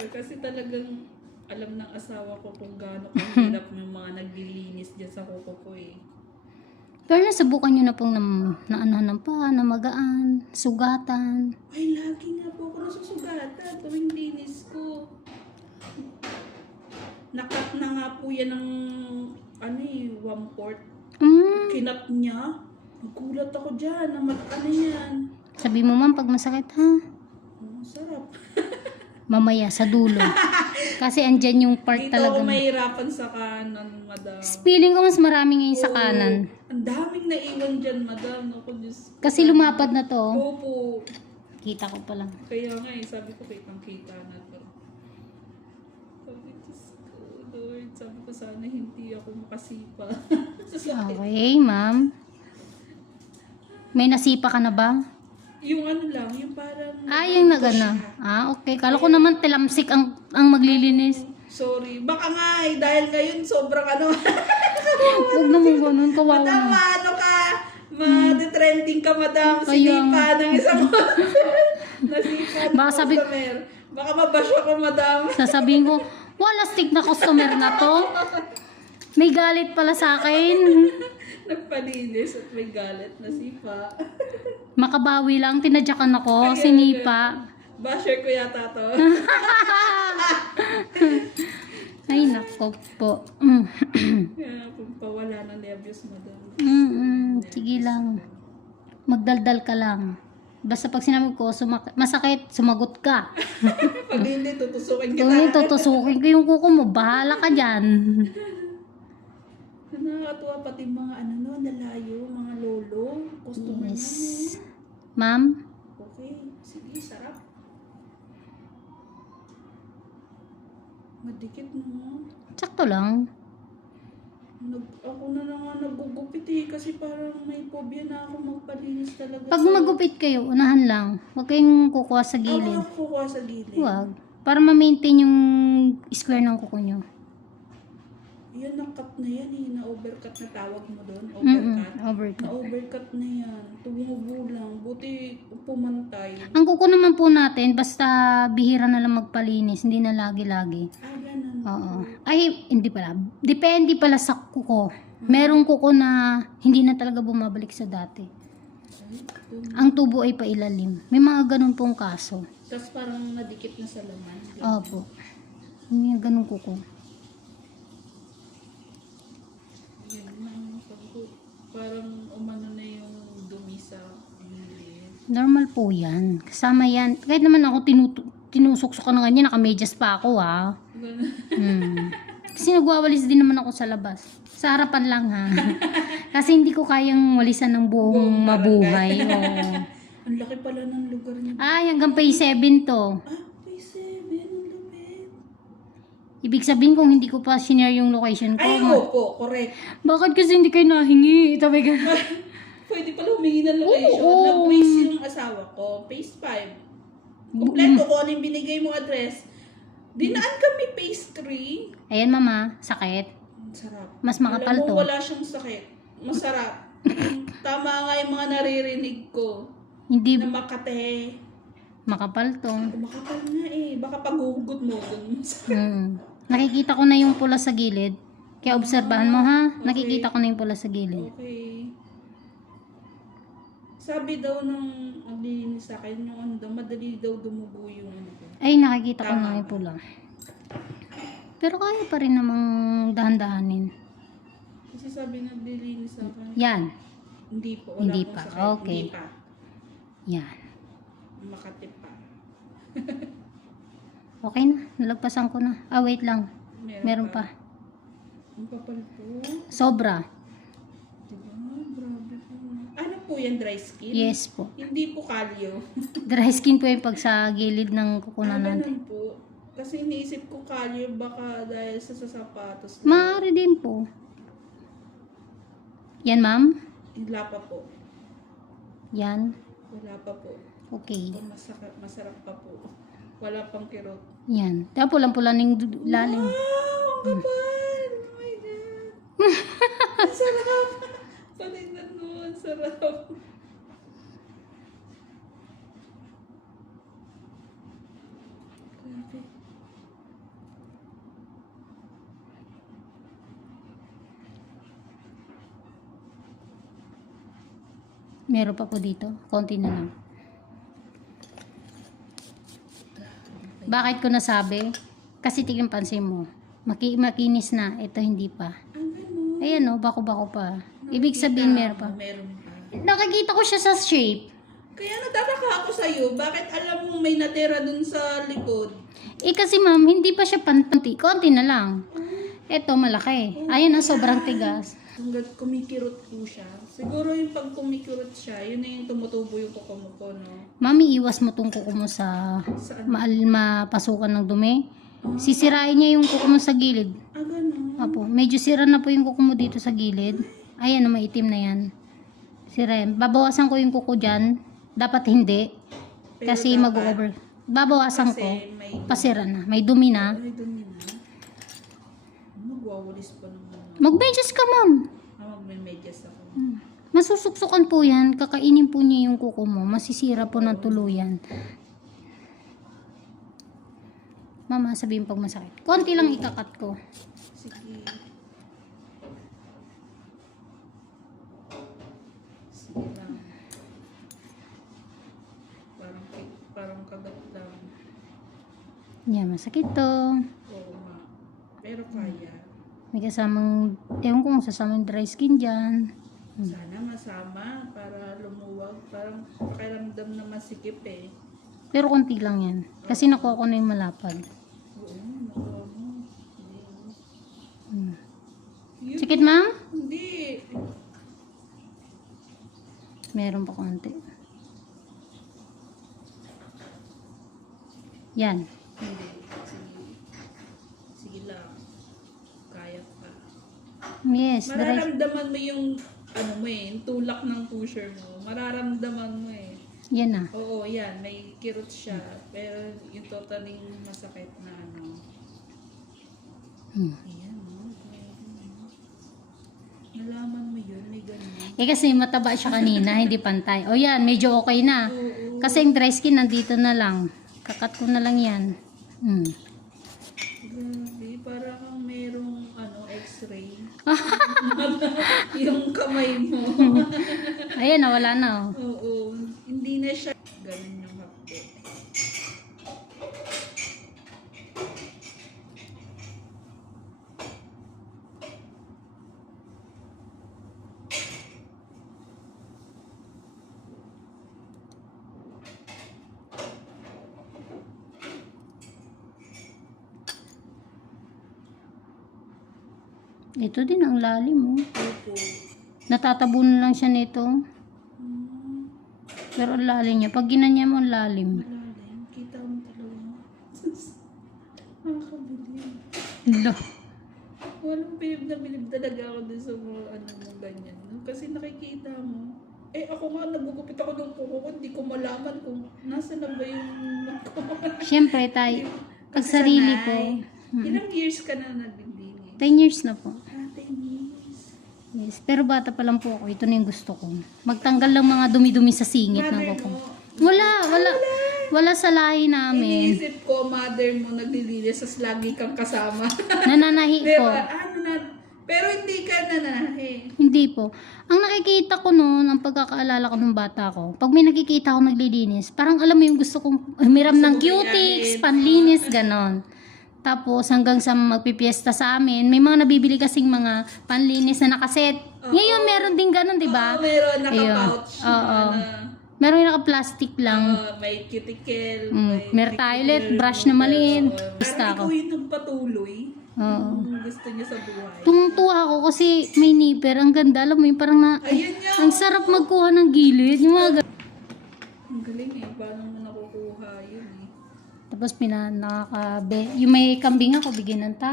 Kasi talagang alam ng asawa ko kung gaano kahirap yung mga naglilinis dyan sa kuko ko eh. Pero nasubukan nyo na pong naanahan ng paa, na magaan, sugatan. Ay, lagi nga po ako nasusugatan tuwing linis ko. Nakat na nga po yan ng ano eh, 1/4. Kinat niya. Nagulat ako dyan na ano yan. Sabi mo, ma'am, pag masakit, ha? Sarap. Mamaya, sa dulo. Kasi andyan yung part Dito talaga. ako mahirapan sa kanan, madam. Feeling ko mas marami ngayon sa kanan. Ang daming naiwan dyan, madam. Ako, Diyos ko. Kasi lumapad na to. Opo. Kita ko pa lang. Kaya nga eh, sabi ko kitang-kita na to. Sabi, Diyos ko, Lord. Sabi ko sana hindi ako makasipa. Okay, ma'am. May nasipa ka na ba? Yung ano lang, yung parang... Yung nagana. Okay. Kala ko naman tilamsik ang maglilinis. Sorry. Baka nga eh, dahil ngayon sobrang ano. Huwag naman ganun, kawawa Madam, na. ano ka? Ma-trending ka, madam. Kaya Sinipa ng isang nasipa ng Baka sabi- customer. Baka mabash ako, madam. Sasabihin ko, wala stick na customer na to. May galit pala sa akin. Nagpalinis at may galit na sipa. Makabawi lang, tinadyakan ako, sinipa. Basher ko yata to. Ay, nako po. Kaya kung pawala ng nervyos, madam. Sige lang. Magdaldal ka lang. Basta pag sinabi ko, masakit, sumagot ka. Pag hindi, tutusukin kita. Kung hindi, tutusukin ko yung kuko mo, bahala ka dyan. Nakakatuwa pati mga ano no, nalayo, mga lolo, customer Yes. namin. Ma'am? Okay, sige, sarap. Madikit no. Sakto lang. Ako na nga nagugupit eh, kasi parang may phobia na ako magpalinis talaga. Pag magupit kayo, unahan lang. Huwag kayong kukuha sa gilid. Ako kukuha sa gilid. Huwag. Para ma-maintain yung square ng kuko nyo. Yan, na-cut na yan eh. Na-overcut na tawag mo doon. Overcut. Overcut. Na-overcut na yan. Tumubo lang. Buti pumantay. Ang kuko naman po natin, basta bihira na lang magpalinis, hindi na lagi-lagi. Ganun. Oo. Ay, hindi pala. Depende pala sa kuko. Merong kuko na hindi na talaga bumabalik sa dati. Ang tubo ay pailalim. May mga ganun pong kaso. Tapos parang nadikit na sa laman. Opo. May mga ganun kuko. Yan lang. Sabi ko, parang umano na yung dumi sa gilid. Normal po yan. Kasama yan. Kahit naman ako tinusok-sok ka na ganyan, nakamedyas pa ako ha. Kasi nagwawalis din naman ako sa labas. Sa harapan lang ha. Kasi hindi ko kayang walisan ng buong mabuhay. Oo. Ang laki pala ng lugar niya. Ay, hanggang pay 7 to. P7. Ang lupit. Ibig sabihin kung hindi ko pa sinare yung location ko. Ay, opo. Correct. Bakit kasi hindi kayo nahingi? Sabi ka. Pwede pala humingi ng location. Oo. Nag-waste yung asawa ko. Phase 5. Kompleto ko ano yung binigay mo address. Dinaan kami phase 3. Ayan mama, sakit. Sarap. Mas makapal Alam mo, to. wala siyang sakit. Masarap. Tama nga yung mga naririnig ko. Hindi Na makate. makapal to. Makapal nga eh. Baka paghuhugot mo dun. Nakikita ko na yung pula sa gilid. Kaya obserbahan mo ha. Nakikita ko na yung pula sa gilid. Okay. Sabi daw nung maglilinis sa akin, yung ano daw, madali daw dumugo yung ano ko. Ay, nakikita ko na yung pula. Pero kaya pa rin namang dahan-dahanin. Kasi sabi naglilinis sa akin, Yan. hindi po, wala Hindi pong pa, sakit. okay. Hindi pa. Yan. Makati pa. Okay na. Nalagpasan ko na. Wait lang. Meron pa. Ang kapal po. Sobra. Diba? Grabe po. Ano po yan, dry skin? Yes po. Hindi po kalyo. Dry skin po yung pag sa gilid ng kukunan natin. Ganun po. Kasi iniisip ko kalyo baka dahil sa sapatos. Maaari din po. Yan ma'am. Wala pa po. Yan. Wala pa po. Okay. Masarap pa po. Wala pang kirot. Yan. Kaya pulang-pula ng lalim. Wow! Ang kapal! Oh my God! Ang sarap! Patignan mo, ang sarap. Grabe. Meron pa po dito. Konti na lang. Bakit ko nasabi? Kasi tignan pansin mo. Makinis na. Ito hindi pa. Ang gano'n. Ayan o, bako-bako pa. Ibig sabihin meron pa. Meron pa. Nakikita ko siya sa shape. Kaya nagtataka ako sa'yo, bakit alam mong may natira dun sa likod? Eh kasi ma'am, hindi pa siya panti. Konti na lang. Ito, malaki. Ayan na, sobrang tigas. Hanggat kumikirot po siya. Siguro yung pag kumikirot siya, yun na yung tumutubo yung kuko mo po, no? Mami, iwas mo tong kuko mo sa Saan? mapasukan ng dumi. Sisirain niya yung kuko mo sa gilid. Ah, gano'n. Apo, medyo sira na po yung kuko mo dito sa gilid. Ayan, maitim na yan. Sira yan. Babawasan ko yung kuko dyan. Dapat hindi. Pero Kasi dapat, mag-over. Babawasan kasi ko. may, Pasira na. May dumi na. may dumi na. Magwawalis pa naman. Mag-medyas ka, ma'am. Magme-medyas ako. Masusuksukan po yan. Kakainin po niya yung kuko mo. Masisira po ng tuluyan. Mama, sabihin pag masakit. Konti lang ikakat ko. Sige. Sige lang. Parang kagat lang. Yan, masakit to. Oo nga. Pero kaya. May kasamang, ewan ko kung sasamang dry skin dyan. Sana masama para lumuwag. Parang pakiramdam na masikip eh. Pero konti lang yan. Kasi nakuha ko na yung malapad. Oo, nakuha mo. Yun. Sakit, ma'am? Hindi. Meron pa konti. Yan. Hindi. Sige. Sige lang. Kaya pa. Yes, dry. Mararamdaman mo yung ano mo eh, yung tulak ng pusher mo. Mararamdaman mo eh. Yan na. Oo, yan. May kirot siya. Pero yung totaling masakit na ano. Ayan, no? Nalaman mo yun, may ganun. Eh kasi mataba siya kanina, hindi pantay. O yan, medyo okay na. Oo. Kasi yung dry skin nandito na lang. Kakat ko na lang yan. Grabe, para kang merong ano, x-ray. Yung kamay mo. Ayan, nawala na. Oh. Oo, hindi na siya. Ganun yung hapde. Ito din ang lalim. Oh. Opo. Natatabunan lang siya nito. Hmm, Pero ang lalim niya. Pag ginanya mo, ang lalim. malalim. Kita mo talaga. Nakakabilib. Lo. Walang bilib na bilib talaga ako dun sa mga ano mo ganyan. No? Kasi nakikita mo. Eh ako nga, nagugupit ako ng kuko ko. Hindi ko malaman kung nasa na ba yung Siyempre, tayo. Pag Kasi sarili sanay. ko. Ilang years ka na nagbibini? 10 years na po. 10 years. Yes. Pero bata pa lang po ako. Ito na yung gusto ko. Magtanggal lang mga dumi-dumi sa singit ng Mother kuko. mo. Wala sa lahi namin. Iniisip ko, mother mo naglilinis, as lagi kang kasama. Nananahi ko. Diba? Ano na, pero hindi ka nananahi. Hindi po. Ang nakikita ko noon, ang pagkakaalala ko nung bata ko, pag may nakikita ako naglilinis, parang alam mo yung gusto kong humiram ng Gusto mo cutics, gayahin. panlinis, ganon. Tapos hanggang sa magpipiesta sa amin, may mga nabibili kasing mga panlinis na nakaset. Oo. Ngayon meron din ganon, di ba? Oo, meron Ayun. naka-pouch. Oo. Na, Meron yung naka-plastic lang. may cuticle. Mer toilet, brush na maliit. Basta Parang ako. ikaw yung nagpatuloy. Oo. Yung gusto niya sa buhay. Tungtuwa ako kasi may nipper. Ang ganda. Alam mo yung parang na... Ayun nga. Ang sarap magkuha ng gilid. Yung mga Ang galing eh. Paano mo nakukuha yun eh. Tapos yung may kambing ako, bigyan ng tao.